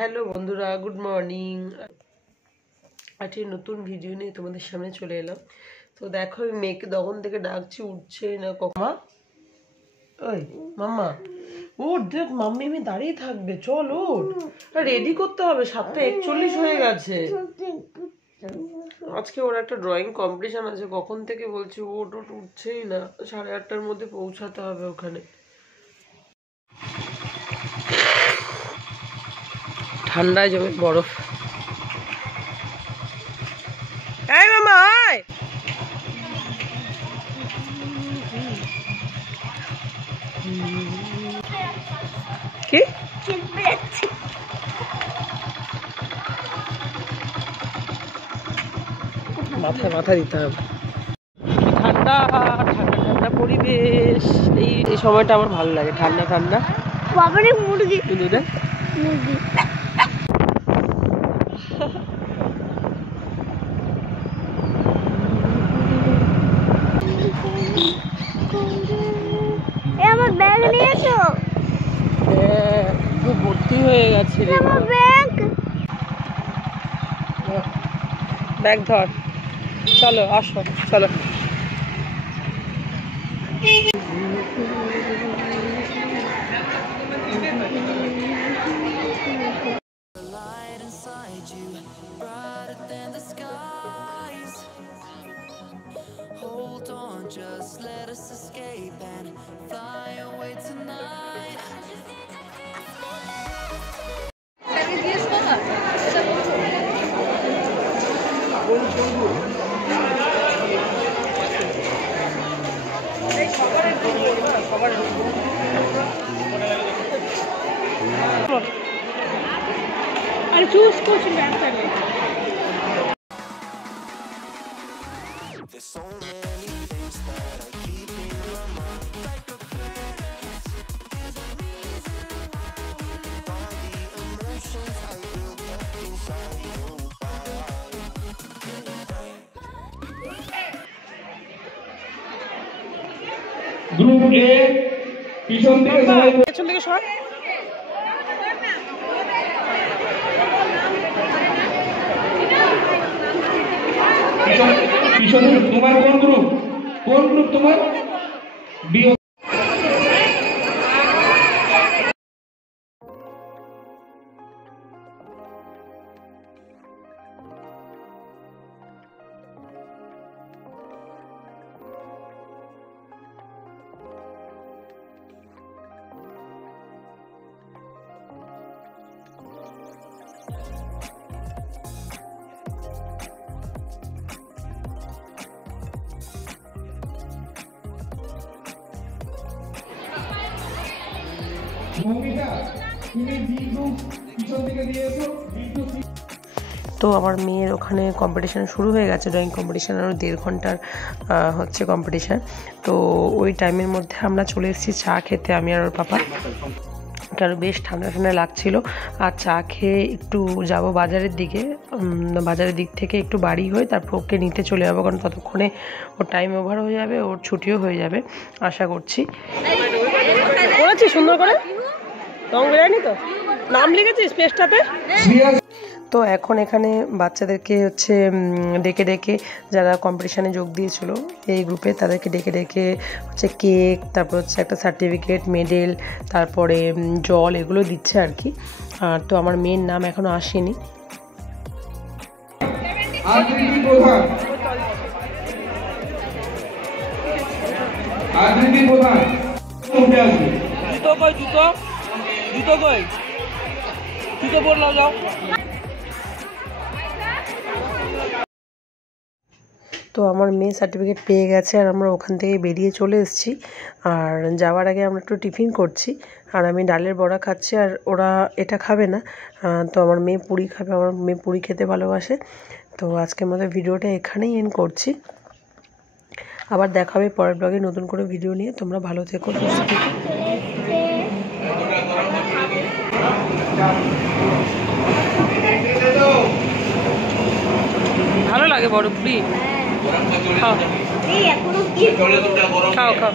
Hello বন্ধুরা, good morning. আজকে নতুন ভিডিও নিয়ে তোমাদের সামনে চলে এলাম। তো দেখো আমি মেয়েকে তখন থেকে ডাকছি, উঠছে না কখন। ওই মাম্মা উঠ, দেখ মাম্মি আমি দাঁড়িয়ে থাকবে, চল উঠ, রেডি করতে হবে, 7:41 হয়ে গেছে। আজকে ওর একটা ড্রয়িং কম্পিটিশন আছে, কখন থেকে বলছি উঠ উঠ, উঠছেই না। 8:30টার মধ্যে পৌঁছাতে হবে ওখানে। ঠান্ডায় জমে বরফ। এই মামা আয়। কি মাথায় মাথা দিতে হবে। ঠান্ডা ঠান্ডা ঠান্ডা পরিবেশ, এই সময়টা আমার ভালো লাগে, ঠান্ডা ঠান্ডা। বাবারে মুরগি মুরগি আমার ব্যাগ নিয়েছো? খুব ভর্তি হয়ে গেছে রে। আমার ব্যাগ ব্যাগ ধর, চলো আসো চলো। Hold on, just let us escape and fly away tonight. আর চুজ করছি ব্যাগটাকে। There's so many things that I keep in my mind, like a credit. There's a reason why all the emotions I built up inside you. Group এ পিছন থেকে সবাই পেছন থেকে সর। পিছন তোমার কোন গ্রুপ তোমার বি। তো আমার মেয়ের ওখানে কম্পিটিশান শুরু হয়ে গেছে, ড্রয়িং কম্পিটিশান। আরও 1.5 ঘন্টার হচ্ছে কম্পিটিশান। তো ওই টাইমের মধ্যে আমরা চলে এসেছি চা খেতে, আমি আর ওর পাপা। ওটার বেশ ঠান্ডা ঠান্ডা লাগছিল। আর চা খেয়ে একটু যাব বাজারের দিকে, বাজারের দিক থেকে একটু বাড়ি হয়ে তারপর ওকে নিতে চলে যাবো, কারণ ততক্ষণে ওর টাইম ওভার হয়ে যাবে, ওর ছুটিও হয়ে যাবে আশা করছি। করেছি সুন্দর করে, রং বেরায়নি তো? নাম লিখেছিস পেজটাতে? তো এখন এখানে বাচ্চাদেরকে হচ্ছে ডেকে ডেকে, যারা কম্পিটিশানে যোগ দিয়েছিল এই গ্রুপে, তাদেরকে ডেকে ডেকে হচ্ছে কেক, তারপর হচ্ছে একটা সার্টিফিকেট, মেডেল, তারপরে জল, এগুলো দিচ্ছে আর কি। আর তো আমার মেয়ের নাম এখনো আসেনি। জুতো কই, জুতো কই, জুতো পরলাম যাও। তো আমার মেয়ে সার্টিফিকেট পেয়ে গেছে, আর আমরা ওখান থেকে বেরিয়ে চলে এসেছি। আর যাওয়ার আগে আমরা একটু টিফিন করছি, আর আমি ডালের বড়া খাচ্ছি, আর ওরা এটা খাবে না। তো আমার মেয়ে পুরি খাবে, আমার মেয়ে পুরি খেতে ভালোবাসে। তো আজকের মতো ভিডিওটা এখানেই এন্ড করছি। আবার দেখা হবে পরের ব্লগে নতুন করে ভিডিও নিয়ে। তোমরা ভালো থেকো, সুস্থ থেকো। ভালো লাগে বড় পুরি, খাও খাও খাও।